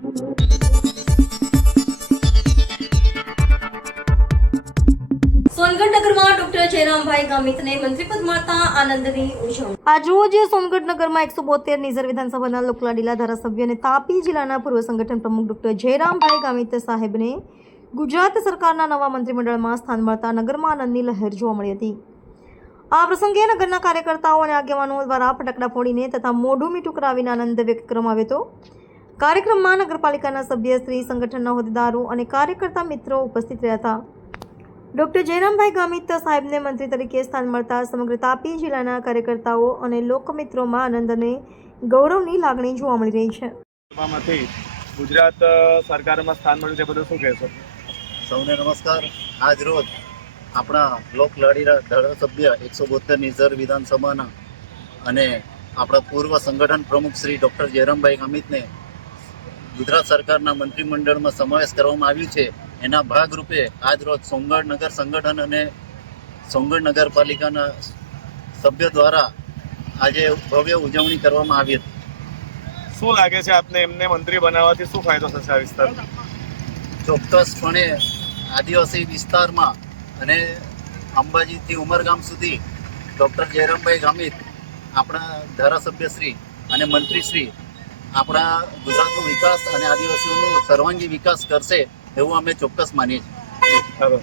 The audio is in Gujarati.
સોનગઢ સોનગઢ નગરમાં એકસો બોતેર નિઝર વિધાનસભાના લોકલાડીલા ધારાસભ્ય અને તાપી જિલ્લાના પૂર્વ સંગઠન પ્રમુખ ડોક્ટર જયરામભાઈ ગામિત સાહેબને ગુજરાત સરકારના નવા મંત્રીમંડળમાં સ્થાન મળતા નગરમાં આનંદની લહેર જોવા મળી હતી. આ પ્રસંગે નગરના કાર્યકર્તાઓ અને આગેવાનો દ્વારા ફટાકડા ફોડીને તથા મોઢું મીઠું કરાવીને આનંદ વ્યક્ત કરવામાં આવ્યો હતો. કાર્યક્રમમાં નગરપાલિકાના સભ્ય શ્રી સંગઠનના હોદ્દેદારો અને કાર્યકર્તા મિત્રો ઉપસ્થિત રહ્યા હતા. ડોક્ટર જયરામભાઈ ગામિત સાહેબને મંત્રી તરીકે સ્થાન મળતા સમગ્ર તાપી જિલ્લાના કાર્યકર્તાઓ અને લોકમિત્રોમાં આનંદ અને ગૌરવની લાગણી જોવા મળી રહી છે. ગુજરાત સરકારમાં સ્થાન મળ્યું તે બધું શું કહેશો? સૌને નમસ્કાર. આજ રોજ આપણા લોક લડીરા ધારાસભ્ય એકસો બોતેર નિઝર વિધાનસભાના અને આપણા પૂર્વ સંગઠન પ્રમુખ શ્રી ડૉક્ટર જયરામભાઈ ગામિતને ગુજરાત સરકારના મંત્રીમંડળમાં સમાવેશ કરવામાં આવ્યું છે. એના ભાગરૂપે આજ રોજ સોંગઢ નગર સંગઠન અને સોંગઢ નગરપાલિકાના સભ્ય દ્વારા આજે ભવ્ય ઉજવણી કરવામાં આવી હતી. શું લાગે છે આપને એમને મંત્રી બનાવવાથી શું ફાયદો થશે આ વિસ્તારમાં ચોક્કસપણે આદિવાસી વિસ્તારમાં અને અંબાજીથી ઉમરગામ સુધી ડૉક્ટર જયરામભાઈ ગામિત આપણા ધારાસભ્યશ્રી અને મંત્રીશ્રી આપણા ગુજરાતનો વિકાસ અને આદિવાસીઓનો સર્વાંગી વિકાસ કરશે એવું અમે ચોક્કસ માનીએ છીએ.